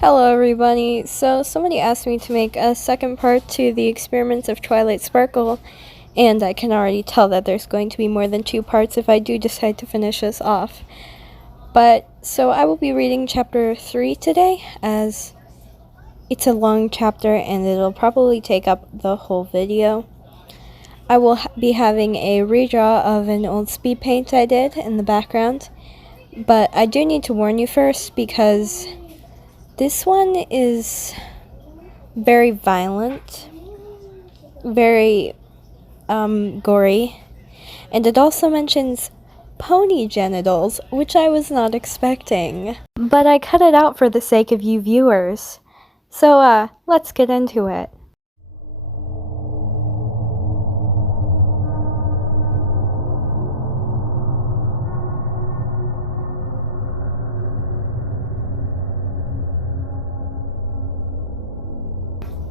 Hello everybody. So somebody asked me to make a second part to the experiments of Twilight Sparkle, and I can already tell that there's going to be more than 2 parts if I do decide to finish this off. So I will be reading chapter 3 today, as it's a long chapter and it'll probably take up the whole video. I will be having a redraw of an old speed paint I did in the background, but I do need to warn you first because this one is very violent, very gory, and it also mentions pony genitals, which I was not expecting. But I cut it out for the sake of you viewers. So let's get into it.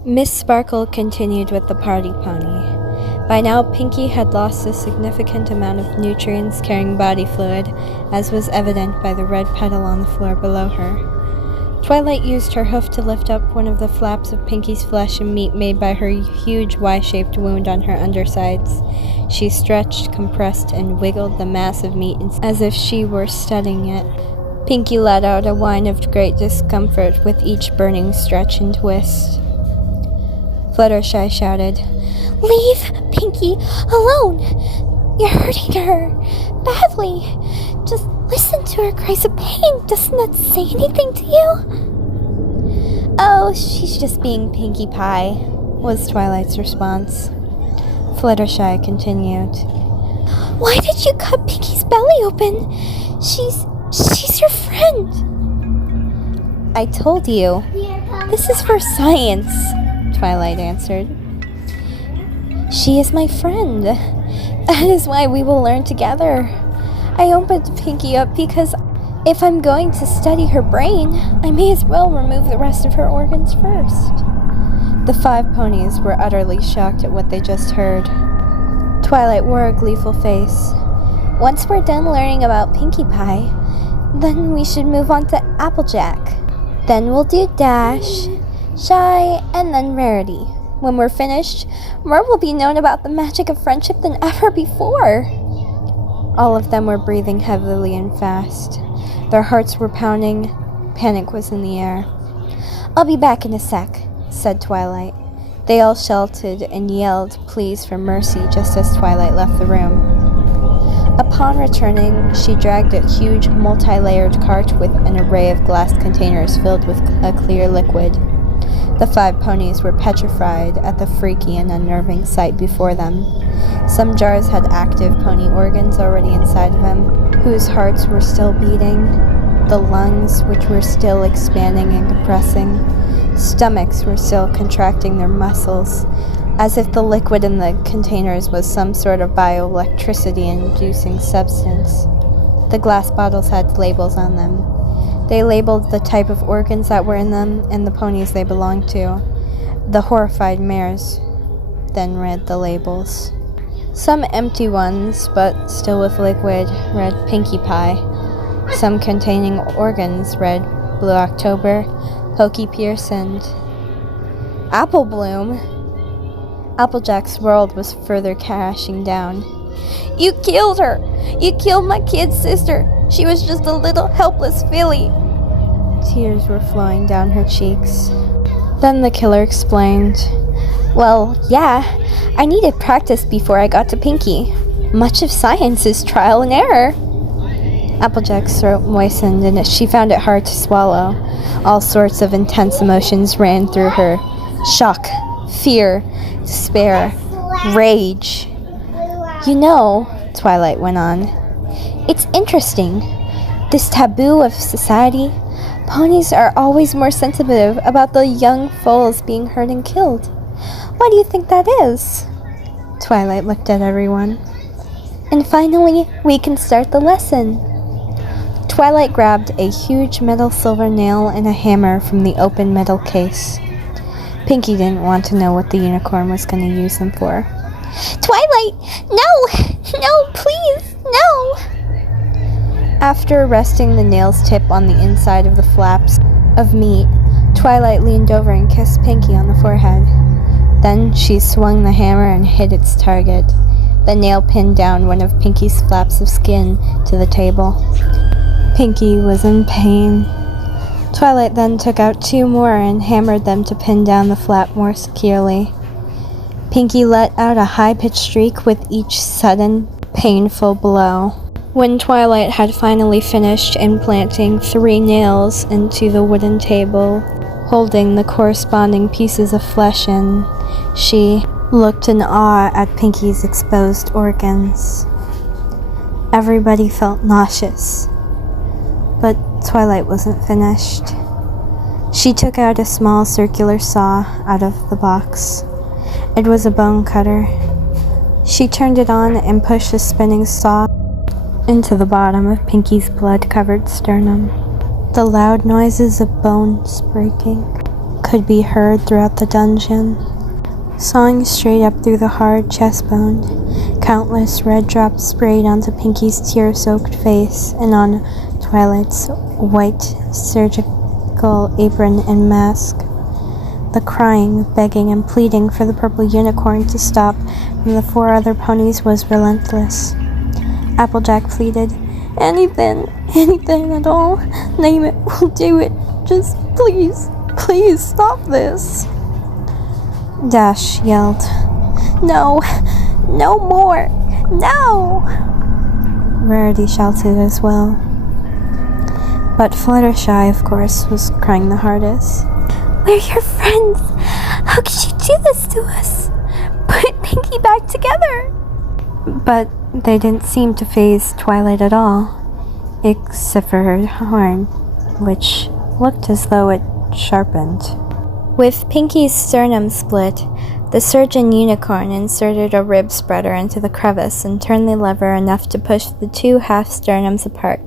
Miss Sparkle continued with the party pony. By now, Pinkie had lost a significant amount of nutrients-carrying body fluid, as was evident by the red puddle on the floor below her. Twilight used her hoof to lift up one of the flaps of Pinkie's flesh and meat made by her huge Y-shaped wound on her undersides. She stretched, compressed, and wiggled the mass of meat as if she were studying it. Pinkie let out a whine of great discomfort with each burning stretch and twist. Fluttershy shouted, "Leave Pinkie alone! You're hurting her badly. Just listen to her cries of pain. Doesn't that say anything to you?" "Oh, she's just being Pinkie Pie," was Twilight's response. Fluttershy continued, "Why did you cut Pinkie's belly open? She's your friend." "I told you. This is for science," Twilight answered. "She is my friend. That is why we will learn together. I opened Pinkie up because if I'm going to study her brain, I may as well remove the rest of her organs first." The 5 ponies were utterly shocked at what they just heard. Twilight wore a gleeful face. "Once we're done learning about Pinkie Pie, then we should move on to Applejack. Then we'll do Dash, Shy, and then Rarity. When we're finished, more will be known about the magic of friendship than ever before." All of them were breathing heavily and fast. Their hearts were pounding. Panic was in the air. "I'll be back in a sec," said Twilight. They all shouted and yelled pleas for mercy just as Twilight left the room. Upon returning, she dragged a huge multi-layered cart with an array of glass containers filled with a clear liquid. The 5 ponies were petrified at the freaky and unnerving sight before them. Some jars had active pony organs already inside of them, whose hearts were still beating, the lungs which were still expanding and compressing, stomachs were still contracting their muscles, as if the liquid in the containers was some sort of bioelectricity-inducing substance. The glass bottles had labels on them. They labeled the type of organs that were in them and the ponies they belonged to. The horrified mares then read the labels. Some empty ones, but still with liquid, read Pinkie Pie. Some containing organs read Blue October, Pokey Pierce, and Apple Bloom. Applejack's world was further crashing down. "You killed her! You killed my kid's sister! She was just a little helpless filly!" Tears were flowing down her cheeks. Then the killer explained, "Well, yeah, I needed practice before I got to Pinkie. Much of science is trial and error." Applejack's throat moistened and she found it hard to swallow. All sorts of intense emotions ran through her. Shock, fear, despair, rage. "You know," Twilight went on, "it's interesting. This taboo of society, ponies are always more sensitive about the young foals being hurt and killed. Why do you think that is?" Twilight looked at everyone. "And finally, we can start the lesson." Twilight grabbed a huge metal silver nail and a hammer from the open metal case. Pinkie didn't want to know what the unicorn was going to use them for. "Twilight! No! No, please! No!" After resting the nail's tip on the inside of the flaps of meat, Twilight leaned over and kissed Pinky on the forehead. Then she swung the hammer and hit its target. The nail pinned down one of Pinky's flaps of skin to the table. Pinky was in pain. Twilight then took out 2 more and hammered them to pin down the flap more securely. Pinky let out a high-pitched shriek with each sudden, painful blow. When Twilight had finally finished implanting 3 nails into the wooden table, holding the corresponding pieces of flesh in, she looked in awe at Pinky's exposed organs. Everybody felt nauseous, but Twilight wasn't finished. She took out a small circular saw out of the box. It was a bone cutter. She turned it on and pushed the spinning saw into the bottom of Pinky's blood-covered sternum. The loud noises of bones breaking could be heard throughout the dungeon. Sawing straight up through the hard chest bone, countless red drops sprayed onto Pinky's tear-soaked face and on Twilight's white surgical apron and mask. The crying, begging, and pleading for the purple unicorn to stop from the 4 other ponies was relentless. Applejack pleaded, anything at all. Name it, we'll do it. Just please stop this. Dash yelled, no more, no! Rarity shouted as well. But Fluttershy, of course, was crying the hardest. We're your friends. How could you do this to us? Put Pinky back together. But they didn't seem to faze Twilight at all, except for her horn, which looked as though it sharpened. With Pinky's sternum split, the surgeon unicorn inserted a rib spreader into the crevice and turned the lever enough to push the 2 half-sternums apart,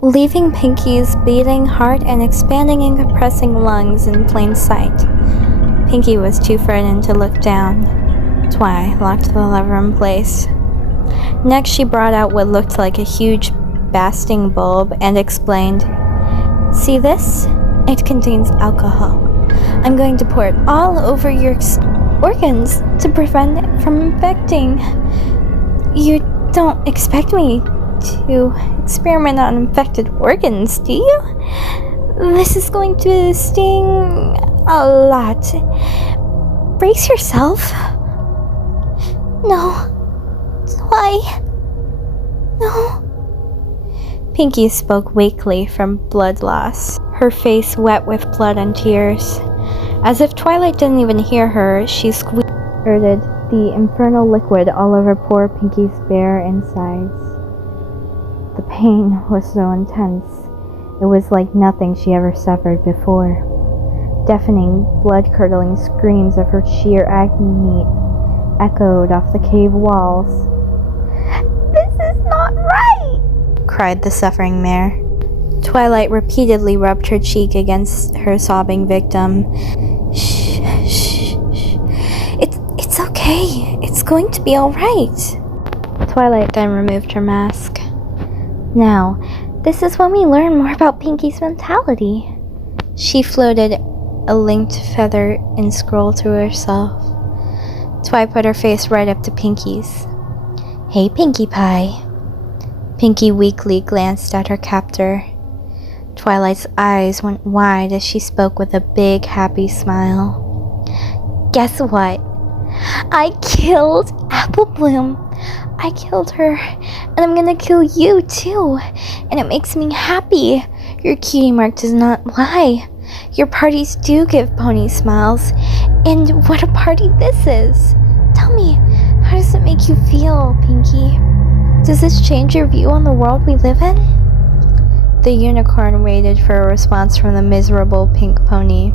leaving Pinky's beating heart and expanding and compressing lungs in plain sight. Pinky was too frightened to look down. Twi locked the lever in place. Next, she brought out what looked like a huge basting bulb and explained, see this? It contains alcohol. I'm going to pour it all over your organs to prevent it from infecting. You don't expect me to experiment on infected organs, do you? This is going to sting a lot. Brace yourself. No. Why? No. Pinky spoke weakly from blood loss, her face wet with blood and tears. As if Twilight didn't even hear her, she squirted the infernal liquid all over poor Pinky's bare insides. The pain was so intense, it was like nothing she ever suffered before. Deafening, blood-curdling screams of her sheer agony echoed off the cave walls. This is not right! Cried the suffering mare. Twilight repeatedly rubbed her cheek against her sobbing victim. Shh. It's okay. It's going to be all right. Twilight then removed her mask. Now, this is when we learn more about Pinky's mentality. She floated a linked feather and scroll to herself. Twi put her face right up to Pinky's. Hey, Pinkie Pie. Pinky weakly glanced at her captor. Twilight's eyes went wide as she spoke with a big, happy smile. Guess what? I killed Apple Bloom. I killed her, and I'm gonna kill you too. And it makes me happy. Your cutie mark does not lie. Your parties do give pony smiles. And what a party this is. Tell me, how does it make you feel, Pinky? Does this change your view on the world we live in? The unicorn waited for a response from the miserable pink pony.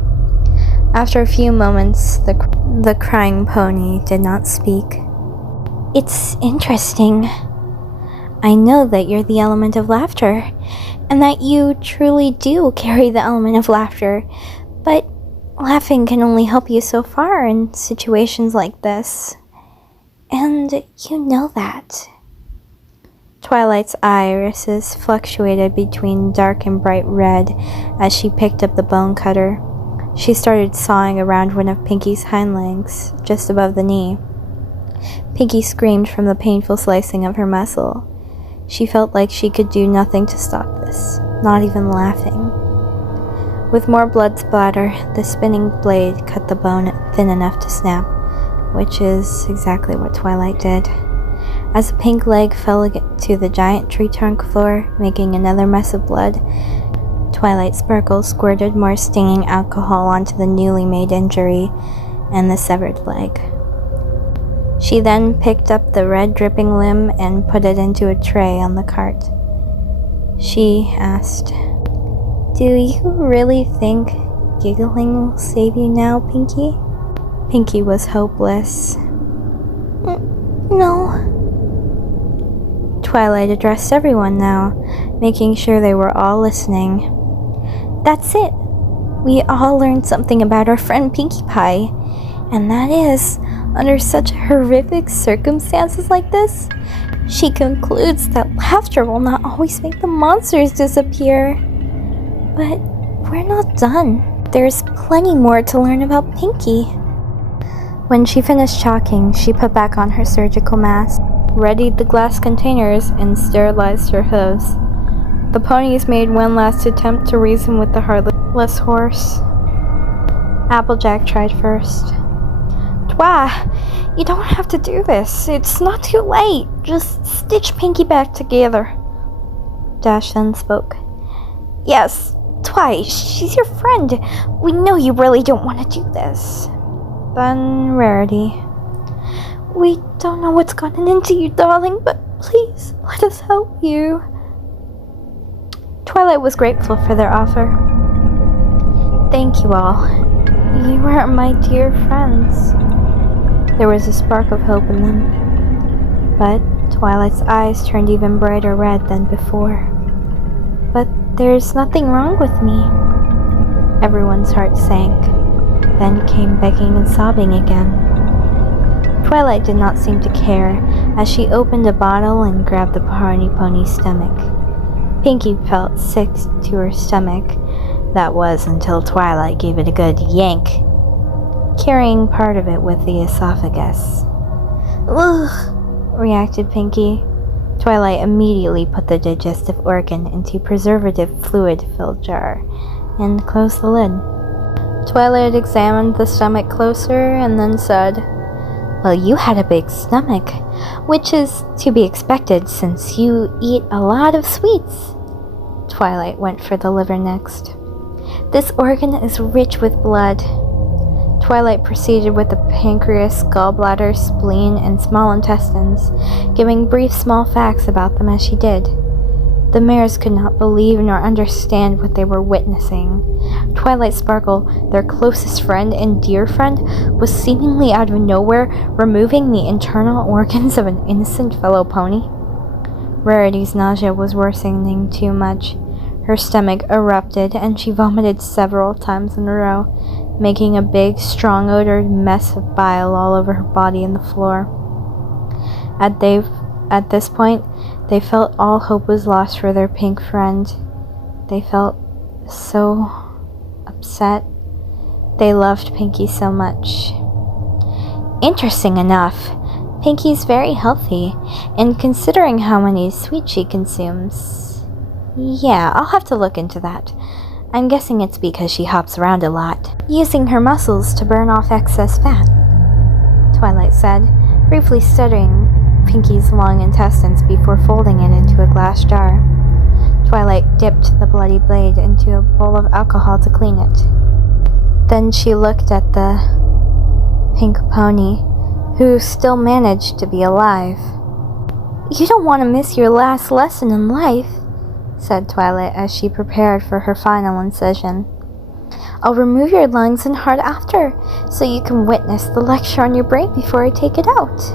After a few moments, the crying pony did not speak. It's interesting. I know that you're the element of laughter, and that you truly do carry the element of laughter, but laughing can only help you so far in situations like this. And you know that. Twilight's irises fluctuated between dark and bright red as she picked up the bone cutter. She started sawing around one of Pinky's hind legs, just above the knee. Pinky screamed from the painful slicing of her muscle. She felt like she could do nothing to stop this, not even laughing. With more blood splatter, the spinning blade cut the bone thin enough to snap, which is exactly what Twilight did. As the pink leg fell to the giant tree trunk floor, making another mess of blood, Twilight Sparkle squirted more stinging alcohol onto the newly made injury and the severed leg. She then picked up the red dripping limb and put it into a tray on the cart. She asked, "Do you really think giggling will save you now, Pinky?" Pinky was hopeless. No. Twilight addressed everyone now, making sure they were all listening. "That's it. We all learned something about our friend Pinkie Pie, and that is, under such horrific circumstances like this, she concludes that laughter will not always make the monsters disappear. But we're not done. There's plenty more to learn about Pinkie." When she finished talking, she put back on her surgical mask, readied the glass containers, and sterilized her hooves. The ponies made one last attempt to reason with the heartless horse. Applejack tried first. "Twa, you don't have to do this. It's not too late. Just stitch Pinkie back together." Dash then spoke. "Yes, Twi, she's your friend. We know you really don't want to do this." Then Rarity. "We don't know what's gotten into you, darling, but please let us help you." Twilight was grateful for their offer. "Thank you all. You are my dear friends." There was a spark of hope in them. But Twilight's eyes turned even brighter red than before. "But there's nothing wrong with me." Everyone's heart sank, then came begging and sobbing again. Twilight did not seem to care as she opened a bottle and grabbed the pony's stomach. Pinky felt sick to her stomach. That was until Twilight gave it a good yank, carrying part of it with the esophagus. "Ugh," reacted Pinky. Twilight immediately put the digestive organ into a preservative fluid-filled jar and closed the lid. Twilight examined the stomach closer and then said, "Well, you had a big stomach, which is to be expected since you eat a lot of sweets." Twilight went for the liver next. "This organ is rich with blood." Twilight proceeded with the pancreas, gallbladder, spleen, and small intestines, giving brief small facts about them as she did. The mares could not believe nor understand what they were witnessing. Twilight Sparkle, their closest friend and dear friend, was seemingly out of nowhere removing the internal organs of an innocent fellow pony. Rarity's nausea was worsening too much. Her stomach erupted and she vomited several times in a row, making a big, strong-odored mess of bile all over her body and the floor. At this point, they felt all hope was lost for their pink friend. They felt so upset. They loved Pinky so much. Interesting enough, Pinky's very healthy, and considering how many sweets she consumes. Yeah, I'll have to look into that. I'm guessing it's because she hops around a lot, using her muscles to burn off excess fat," Twilight said, briefly studying Pinky's long intestines before folding it into a glass jar. Twilight dipped the bloody blade into a bowl of alcohol to clean it. Then she looked at the pink pony, who still managed to be alive. "You don't want to miss your last lesson in life," said Twilight as she prepared for her final incision. "I'll remove your lungs and heart after, so you can witness the lecture on your brain before I take it out."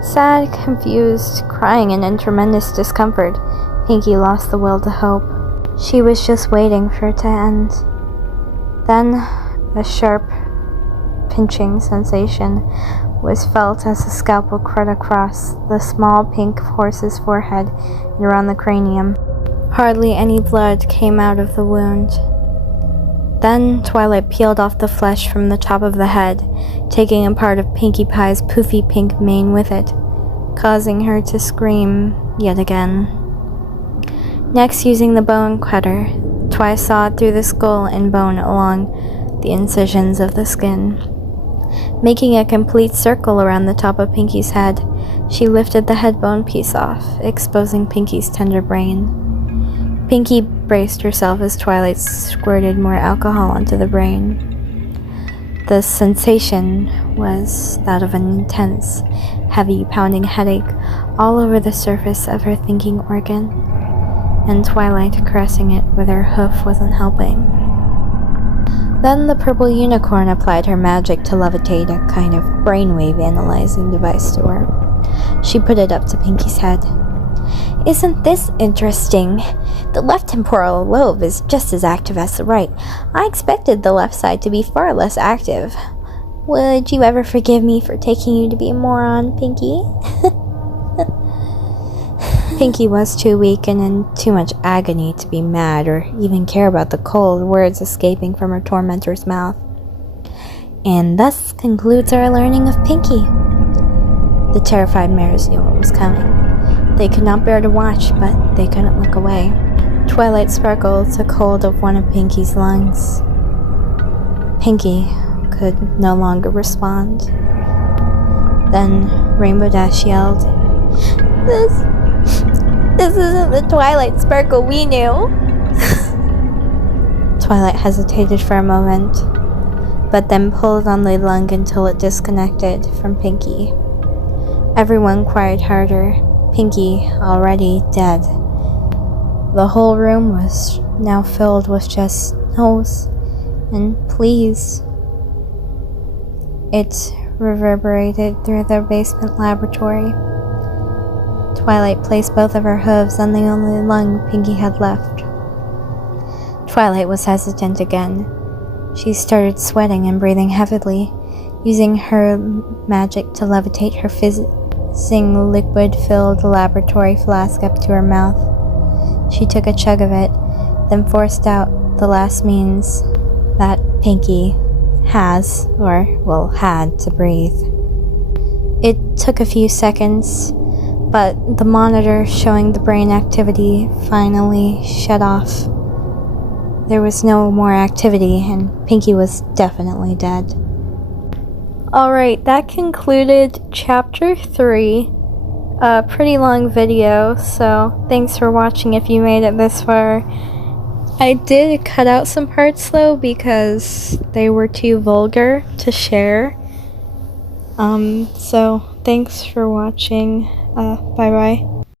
Sad, confused, crying, and in tremendous discomfort, Pinky lost the will to hope. She was just waiting for it to end. Then, a sharp, pinching sensation was felt as the scalpel cut across the small pink horse's forehead and around the cranium. Hardly any blood came out of the wound. Then Twilight peeled off the flesh from the top of the head, taking a part of Pinkie Pie's poofy pink mane with it, causing her to scream yet again. Next, using the bone cutter, Twi sawed through the skull and bone along the incisions of the skin. Making a complete circle around the top of Pinkie's head, she lifted the head bone piece off, exposing Pinkie's tender brain. Pinkie braced herself as Twilight squirted more alcohol onto the brain. The sensation was that of an intense, heavy, pounding headache all over the surface of her thinking organ, and Twilight caressing it with her hoof wasn't helping. Then the purple unicorn applied her magic to levitate a kind of brainwave analyzing device to her. She put it up to Pinkie's head. "Isn't this interesting? The left temporal lobe is just as active as the right. I expected the left side to be far less active. Would you ever forgive me for taking you to be a moron, Pinkie?" Pinkie was too weak and in too much agony to be mad or even care about the cold words escaping from her tormentor's mouth. And thus concludes our learning of Pinkie. The terrified mares knew what was coming. They could not bear to watch, but they couldn't look away. Twilight Sparkle took hold of one of Pinkie's lungs. Pinkie could no longer respond. Then Rainbow Dash yelled, This isn't the Twilight Sparkle we knew." Twilight hesitated for a moment, but then pulled on the lung until it disconnected from Pinkie. Everyone cried harder, Pinkie already dead. The whole room was now filled with just no's and please. It reverberated through the basement laboratory. Twilight placed both of her hooves on the only lung Pinkie had left. Twilight was hesitant again. She started sweating and breathing heavily, using her magic to levitate her fizzing liquid-filled laboratory flask up to her mouth. She took a chug of it, then forced out the last means that Pinkie had to breathe. It took a few seconds, but the monitor showing the brain activity finally shut off. There was no more activity, and Pinkie was definitely dead. Alright, that concluded Chapter 3. A pretty long video, so thanks for watching if you made it this far. I did cut out some parts though because they were too vulgar to share. So thanks for watching. Bye bye.